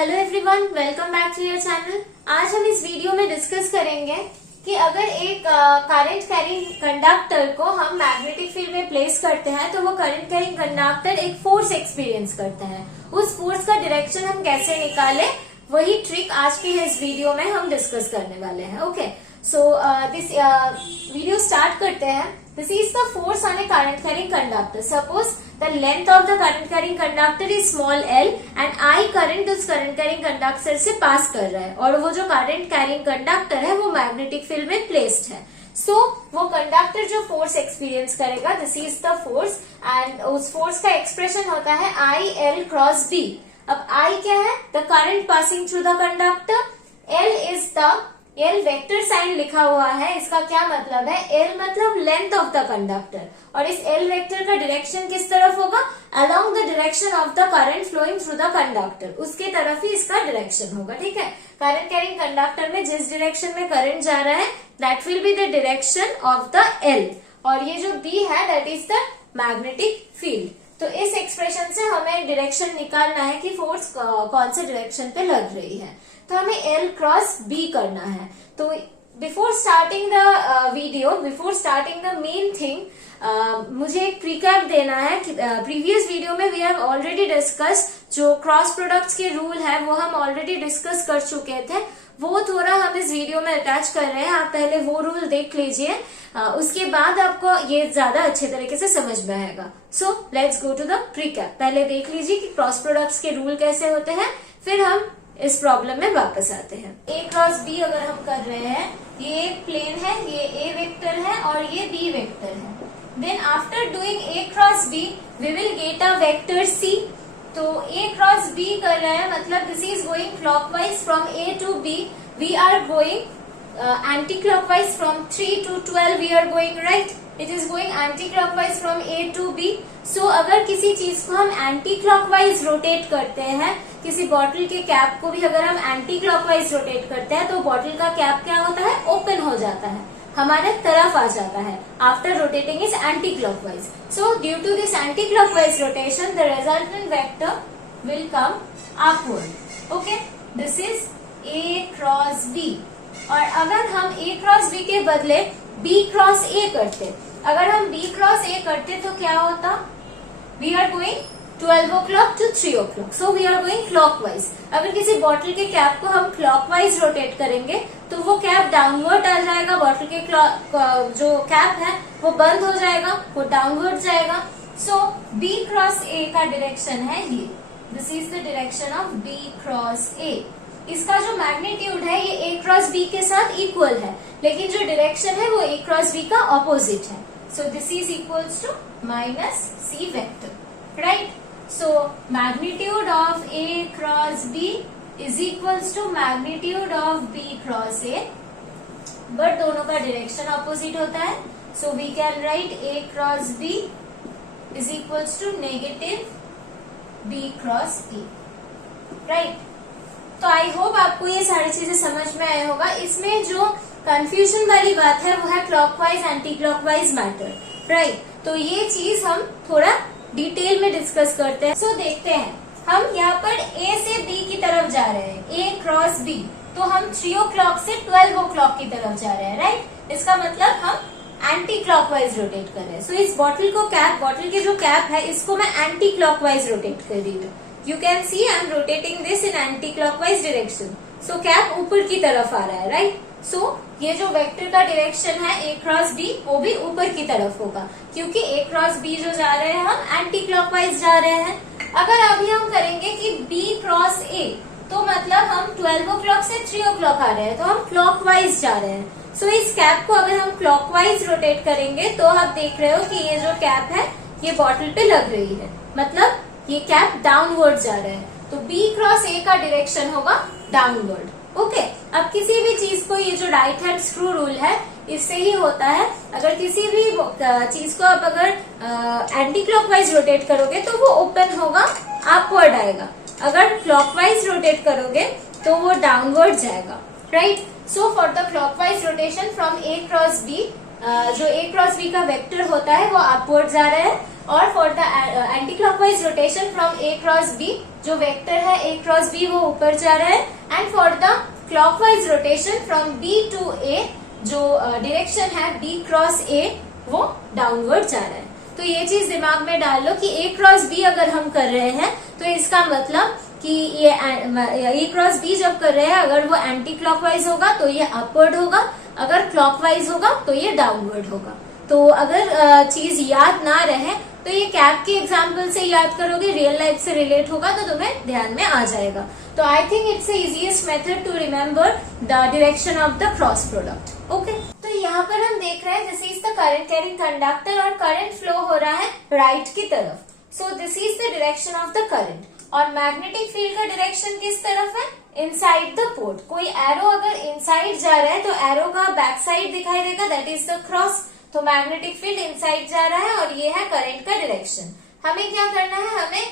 Hello everyone, welcome back to your channel. आज हम इस वीडियो में डिस्कस करेंगे कि अगर एक करंट कैरिंग कंडक्टर को हम मैग्नेटिक फील्ड में प्लेस करते हैं तो वो करंट कैरिंग कंडक्टर एक फोर्स एक्सपीरियंस करता है। उस फोर्स का डायरेक्शन हम कैसे निकालें, वही ट्रिक आज के इस वीडियो में हम डिस्कस करने वाले हैं। Okay, so this video start करते हैं। This is the force on a current carrying conductor. Suppose the length of the current carrying conductor is small l and I current उस current carrying conductor से पास कर रहा है और वो जो current carrying conductor है वो magnetic field में placed है। So वो कंडक्टर जो फोर्स एक्सपीरियंस करेगा, this is the force and उस फोर्स का एक्सप्रेशन होता है I L क्रॉस B। अब I क्या है? The current passing through the conductor. L is the L vector sign लिखा हुआ है, इसका क्या मतलब है? L मतलब लेंथ ऑफ द कंडक्टर और इस L वेक्टर का डायरेक्शन किस तरफ होगा? Along the direction of the current flowing through the conductor, उसके तरफ ही इसका डायरेक्शन होगा। ठीक है, करंट कैरिंग कंडक्टर में जिस डायरेक्शन में करंट जा रहा है that will be the direction of the L और ये जो B है that is the magnetic field. तो इस एक्सप्रेशन से हमें डायरेक्शन निकालना है कि फोर्स कौन से डायरेक्शन पे लग रही है। तो हमें L क्रॉस B करना है। तो before starting the video, before starting the main thing, मुझे एक प्रीकैप देना है कि प्रीवियस वीडियो में वी हैव ऑलरेडी डिस्कस जो क्रॉस प्रोडक्ट्स के रूल है वो हम ऑलरेडी डिस्कस कर चुके थे। वो थोड़ा हम इस वीडियो में अटैच कर रहे हैं, आप पहले वो रूल देख लीजिए, उसके बाद आपको ये ज्यादा अच्छे तरीके से समझ में आएगा। So let's go to the precap. पहले देख लीजिए कि क्रॉस प्रोडक्ट्स के रूल कैसे होते हैं, फिर हम इस प्रॉब्लम में वापस आते हैं। A क्रॉस B अगर हम कर रहे हैं, ये एक प्लेन है, ये A वेक्टर है और ये B वेक्टर है। Then after doing A cross B we will get a vector C। तो A क्रॉस B कर रहे हैं मतलब this is going clockwise from A to B, we are going anti clockwise from 3 to 12 we are going right, it is going anti clockwise from A to B। So अगर किसी चीज को हम anti clockwise rotate करते हैं, किसी bottle के cap को भी अगर हम एंटी क्लॉकवाइज रोटेट करते हैं तो बॉटल का कैप क्या होता है? ओपन हो जाता है, हमारे तरफ आ जाता है after rotating is anti clockwise. So due to this anti clockwise rotation the resultant vector will come upward. Okay, this is A cross B। और अगर हम A क्रॉस B के बदले B क्रॉस A करते, अगर हम B क्रॉस A करते तो क्या होता? We are going 12 o'clock to 3 o'clock, so we are going clockwise। अगर किसी बॉटल के कैप को हम क्लॉकवाइज रोटेट करेंगे तो वो कैप डाउनवर्ड आ जाएगा, बॉटल के जो कैप है वो बंद हो जाएगा, वो डाउनवर्ड जाएगा। सो B क्रॉस A का डायरेक्शन है ये, this is the direction of B cross A। इसका जो मैग्नीट्यूड है ये A क्रॉस B के साथ इक्वल है, लेकिन जो डायरेक्शन है वो A क्रॉस B का ऑपोजिट है। So this is equals to minus C vector, right. So magnitude of A cross B is equals to magnitude of B cross A, but दोनों का डायरेक्शन ऑपोजिट होता है। So we can write A cross B is equals to negative B cross A, right? तो I hope आपको ये सारी चीजें समझ में आया होगा। इसमें जो कंफ्यूजन वाली बात है वो है clockwise anti clockwise matter, right? तो ये चीज हम थोड़ा डिटेल में डिस्कस करते हैं। सो देखते हैं, हम यहाँ पर A से B की तरफ जा रहे हैं, A क्रॉस B, तो हम 3 o'clock से 12 o'clock की तरफ जा रहे हैं, राइट? इसका मतलब हम एंटी क्लॉकवाइज रोटेट कर रहे हैं। सो इस बॉटल को कैप, बॉटल की जो कैप है इसको मैं एंटी क्लॉकवाइज रोटेट कर रही हूँ। You can see I am rotating this in anti clockwise direction. So cap ऊपर की तरफ आ रहा है, राइट? सो ये जो वेक्टर का डायरेक्शन है A क्रॉस B वो भी ऊपर की तरफ होगा, क्योंकि A क्रॉस B जो जा रहे हैं हम एंटी क्लॉकवाइज जा रहे हैं। अगर अभी हम करेंगे कि B क्रॉस A, तो मतलब हम 12 o'clock से 3 o'clock आ रहे हैं, तो हम क्लॉकवाइज जा रहे हैं। सो इस कैप को अगर हम क्लॉकवाइज रोटेट करेंगे तो आप देख रहे हो कि ये जो कैप है ये बॉटल पे लग रही है, मतलब ये कैप डाउनवर्ड जा रहा है। तो B क्रॉस A का डायरेक्शन होगा डाउनवर्ड। ओके, अब किसी भी चीज को, ये जो राइट हैंड स्क्रू रूल है इससे ही होता है, अगर किसी भी चीज को आप अगर एंटी क्लॉकवाइज रोटेट करोगे तो वो ओपन होगा, अपवर्ड आएगा। अगर क्लॉकवाइज रोटेट करोगे तो वो डाउनवर्ड जाएगा, right? So for the clockwise rotation from A cross B, जो A क्रॉस B का वेक्टर होता है वो अपवर्ड जा रहा है और for the anti clockwise rotation from A cross B, जो वेक्टर है ए क्रॉस बी वो ऊपर जा रहा है, and for the clockwise rotation from B to A, जो डायरेक्शन है बी क्रॉस ए वो डाउनवर्ड जा रहा है। तो ये चीज दिमाग में डाल लो कि ए क्रॉस बी अगर हम कर रहे हैं तो इसका मतलब कि ये ए क्रॉस बी जब कर रहे हैं अगर वो एंटी क्लॉकवाइज होगा तो ये अपवर्ड होगा, अगर क्लॉकवाइज होगा तो ये डाउनवर्ड होगा। तो अगर चीज याद ना रहे तो ये कैप के एग्जाम्पल से याद करोगे, रियल लाइफ से रिलेट होगा तो तुम्हें ध्यान में आ जाएगा। तो I think it's the easiest method to remember the direction of the cross product. Okay, तो यहाँ पर हम देख रहे हैं this is the current carrying conductor और करंट फ्लो हो रहा है राइट की तरफ। So this is the direction of the current और मैग्नेटिक फील्ड का डायरेक्शन किस तरफ है? Inside the port. कोई एरो अगर इनसाइड जा रहा है तो एरो का बैक साइड दिखाई देगा, दैट इज द क्रॉस। तो मैग्नेटिक फील्ड इनसाइड जा रहा है और ये है करंट का डायरेक्शन। हमें क्या करना है? हमें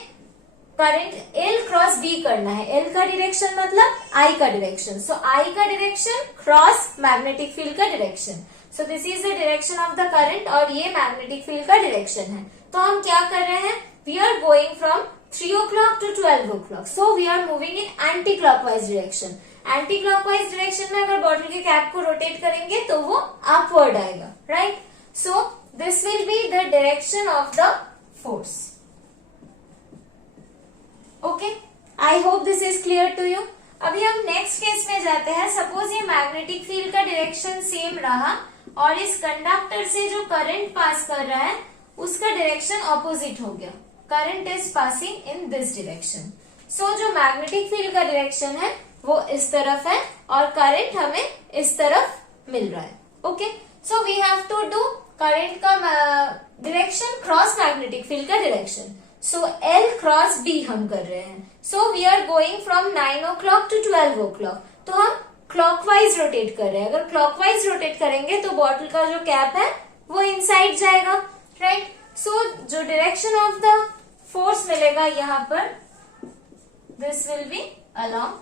करंट एल क्रॉस बी करना है। एल का डायरेक्शन मतलब आई का डायरेक्शन। सो आई का डायरेक्शन क्रॉस मैग्नेटिक फील्ड का direction. So this is the direction of the current और ये मैग्नेटिक फील्ड का डायरेक्शन है। तो हम क्या कर रहे हैं? We are going from 3 o'clock to 12 o'clock. So we are moving in anti-clockwise direction. Anti-clockwise direction में अगर बॉटल के कैप को रोटेट करेंगे तो वो अपवर्ड आएगा, right? So this will be the direction of the force. Okay? I hope this is clear to you. अभी हम नेक्स्ट केस में जाते हैं। सपोज ये मैग्नेटिक फील्ड का डायरेक्शन सेम रहा और इस कंडक्टर से जो करंट पास कर रहा है उसका डायरेक्शन ऑपोजिट हो गया। Current is passing in this direction. So जो मैग्नेटिक फील्ड का डायरेक्शन है वो इस तरफ है और करंट हमें इस तरफ मिल रहा है। Okay, so we have to do current का डायरेक्शन क्रॉस मैग्नेटिक फील्ड का direction. So L cross B हम कर रहे हैं। So we are going from 9 o'clock to 12 o'clock। तो हम क्लॉकवाइज रोटेट कर रहे हैं। अगर क्लॉकवाइज रोटेट करेंगे तो बॉटल का जो कैप है वो इनसाइड जाएगा, राइट? सो जो डायरेक्शन ऑफ द फोर्स मिलेगा यहाँ पर, this will be along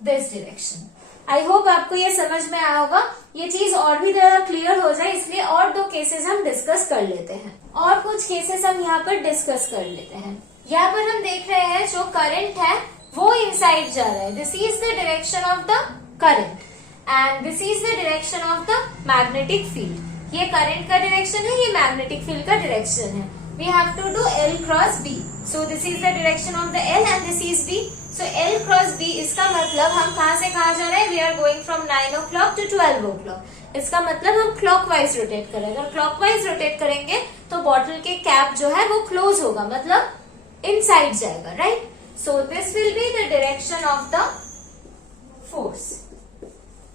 this direction. I hope आपको ये समझ में आया होगा। ये चीज और भी ज्यादा क्लियर हो जाए इसलिए और 2 केसेस हम डिस्कस कर लेते हैं। और कुछ केसेस हम यहाँ पर डिस्कस कर लेते हैं। यहाँ पर हम देख रहे हैं जो करंट है वो इनसाइड जा रहा है। This is the direction of the current and this is the direction of the magnetic field. ये करंट का डायरेक्शन है, ये मैग्नेटिक फील्ड का डायरेक्शन है। We have to do L cross B. So this is the direction of the L and this is B. So L cross B इसका मतलब हम कहाँ से कहाँ जा रहे हैं? We are going from 9 o'clock to 12 o'clock. इसका मतलब हम क्लॉकवाइज रोटेट करें। अगर क्लॉकवाइज रोटेट करेंगे तो बॉटल के कैप जो है वो क्लोज होगा, मतलब इनसाइड जाएगा, right? So this will be the direction of the force.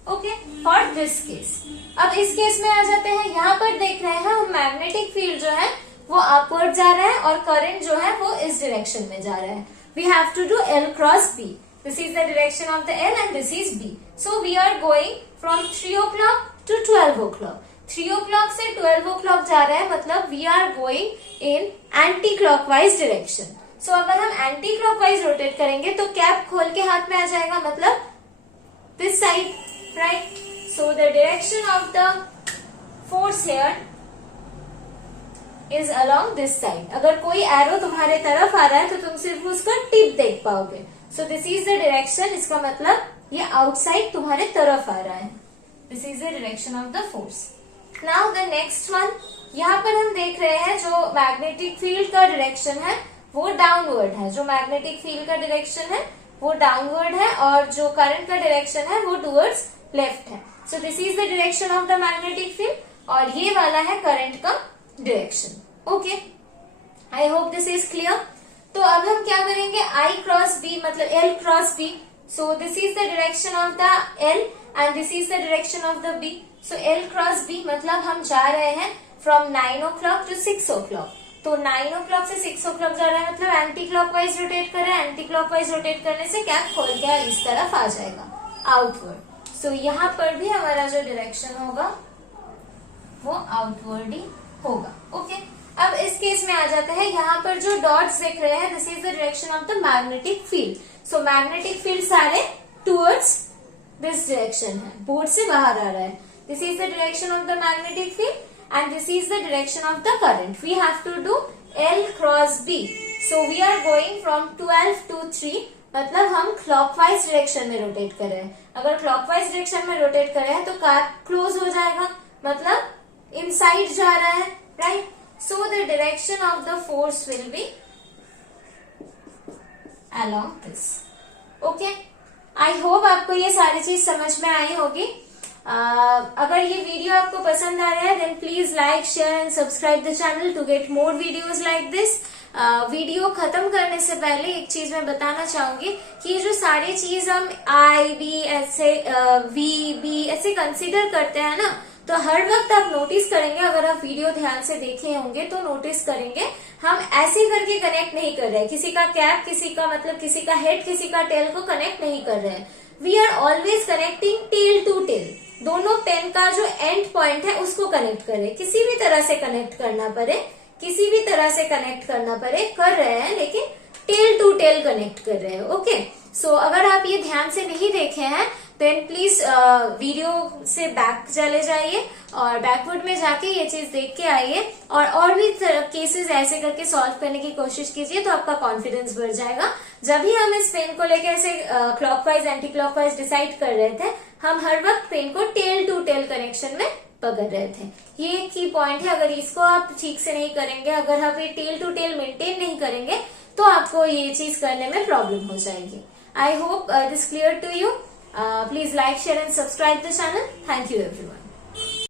Okay, for this case. अब इस केस में आ जाते हैं। यहाँ पर देख रहे हैं हम मैग्नेटिक फील्ड जो है वो अपवर्ड जा रहा है और करंट जो है वो इस डायरेक्शन में जा रहा है। We have to do L cross B. This is the direction of the L and this is B. So we are going from 3 o'clock to 12 o'clock। 3 o'clock से 12 o'clock जा रहा है, मतलब we are going in anti clockwise direction. So अगर हम anti clockwise rotate करेंगे तो cap खोल के हाथ में आ जाएगा, मतलब this side, right? So the direction of the force here is along this side. अगर कोई एरो तुम्हारे तरफ आ रहा है तो तुम सिर्फ उसका टिप देख पाओगे। सो दिस इज द डायरेक्शन, इसका मतलब ये आउटसाइड तुम्हारे तरफ आ रहा है। This is the direction of the force. Now the next one, यहाँ पर हम देख रहे हैं जो मैग्नेटिक फील्ड का डायरेक्शन है वो डाउनवर्ड है। जो मैग्नेटिक फील्ड का डायरेक्शन है वो डाउनवर्ड है और जो करंट का डायरेक्शन है वो टूवर्ड्स लेफ्ट है। So this is the direction of the magnetic field और ये वाला है करंट का direction. Okay, I hope this is clear. तो अब हम क्या करेंगे? आई क्रॉस बी मतलब L cross B. So this is the direction of the L and this is the direction of the B. So L cross B मतलब हम जा रहे हैं फ्रॉम 9 o'clock to 6 o'clock। तो 9 o'clock से 6 o'clock जा रहा है, मतलब एंटी क्लॉकवाइज रोटेट कर रहे हैं। एंटी क्लॉकवाइज रोटेट करने से कैप खोल के इस तरफ आ जाएगा, आउटवर्ड। सो यहाँ पर भी हमारा जो डायरेक्शन होगा वो आउटवर्ड ही होगा। ओके, अब इस केस में आ जाते हैं। यहाँ पर जो डॉट्स दिख रहे हैं this is the direction of the magnetic field. So magnetic field सारे टूवर्ड्स दिस डायरेक्शन है, बोर्ड से बाहर आ रहा है। This is the direction of the magnetic field and this is the direction of the current. We have to do L cross B. So we are going from 12 to 3, मतलब हम clockwise direction में rotate कर रहे हैं. अगर clockwise direction में rotate कर रहे हैं तो कार क्लोज हो जाएगा, मतलब इनसाइड जा रहा है, right. So the direction of the force will be along this. Okay, I hope आपको ये सारी चीज समझ में आई होगी. अगर ये वीडियो आपको पसंद आ रहा है then please like, share and subscribe the channel to get more videos like this. Video खत्म करने से पहले एक चीज मैं बताना चाहूंगी कि ये जो सारी चीज हम आई बी ऐसे वी बी ऐसे कंसीडर करते हैं ना, तो हर वक्त आप नोटिस करेंगे, अगर आप वीडियो ध्यान से देखे होंगे तो नोटिस करेंगे हम ऐसे करके कनेक्ट नहीं कर रहे. किसी का कैप, किसी का मतलब किसी का हेड, किसी का टेल को कनेक्ट नहीं कर रहे हैं. We are always connecting tail to tail. दोनों पेन का जो एंड पॉइंट है उसको कनेक्ट करें. किसी भी तरह से कनेक्ट करना पड़े, किसी भी तरह से कनेक्ट करना पड़े, कर रहे हैं, लेकिन टेल टू टेल कनेक्ट कर रहे हैं. ओके, सो अगर आप ये ध्यान से नहीं देखे हैं देन प्लीज वीडियो से बैक चले जाइए और बैकवर्ड में जाके ये चीज देख के आइए और भी केसेस ऐसे करके सॉल्व करने की कोशिश कीजिए, तो आपका कॉन्फिडेंस बढ़ जाएगा. जब भी हम इस पेन को लेके ऐसे क्लॉकवाइज एंटी क्लॉकवाइज डिसाइड कर रहे थे, हम हर वक्त पेन को टेल टू टेल कनेक्शन में पकड़ रहे थे. ये एक की पॉइंट है. अगर इसको आप ठीक से नहीं करेंगे, अगर आप ये टेल टू टेल मेंटेन नहीं करेंगे तो आपको ये चीज करने में प्रॉब्लम हो जाएगी. I hope this clear to you. Please like, share and subscribe the channel. Thank you everyone.